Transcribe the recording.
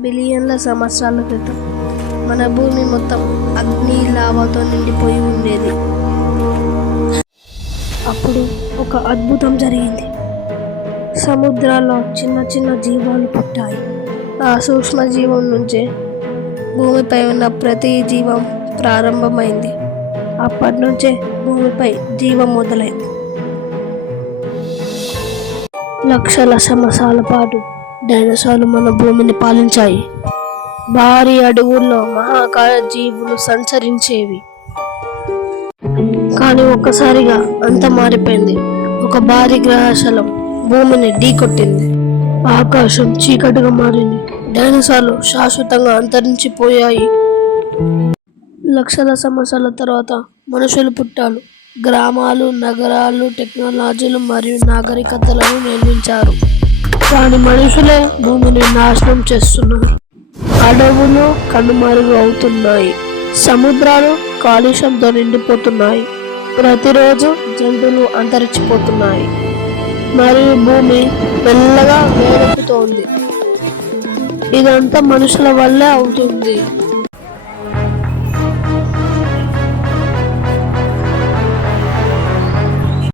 బిలియన్ల సంవత్సరాల క్రితం మన భూమి మొత్తం అగ్ని లావాతో నిండిపోయి ఉండేది. అప్పుడు ఒక అద్భుతం జరిగింది. సముద్రాల్లో చిన్న చిన్న జీవాలు పుట్టాయి. ఆ సూక్ష్మ జీవం నుంచే భూమిపై ఉన్న ప్రతి జీవం ప్రారంభమైంది. అప్పటి నుంచే భూమిపై జీవం మొదలైంది. లక్షల సంవత్సరాల పాటు డైనోసార్లు మన భూమిని పాలించాయి. భారీ అడవుల్లో మహాకాయ జీవులు సంచరించేవి. కానీ ఒక్కసారిగా అంత మారిపోయింది. ఒక భారీ గ్రహాశలం భూమిని ఢీకొట్టింది. ఆకాశం చీకటిగా మారింది. డైనోసార్లు శాశ్వతంగా అంతరించిపోయాయి. లక్షల సంవత్సరాల తర్వాత మనుషులు పుట్టారు. గ్రామాలు, నగరాలు, టెక్నాలజీలు మరియు నాగరికతలను నిర్మించారు. కానీ మనుషులే భూమిని నాశనం చేస్తున్నారు. అడవులు కనుమరుగు అవుతున్నాయి. సముద్రాలు కాలుష్యంతో నిండిపోతున్నాయి. ప్రతిరోజు జంతువులు అంతరించిపోతున్నాయి. మరియు భూమి మెల్లగా వేడెక్కుతోంది. ఇదంతా మనుషుల వల్లే అవుతుంది.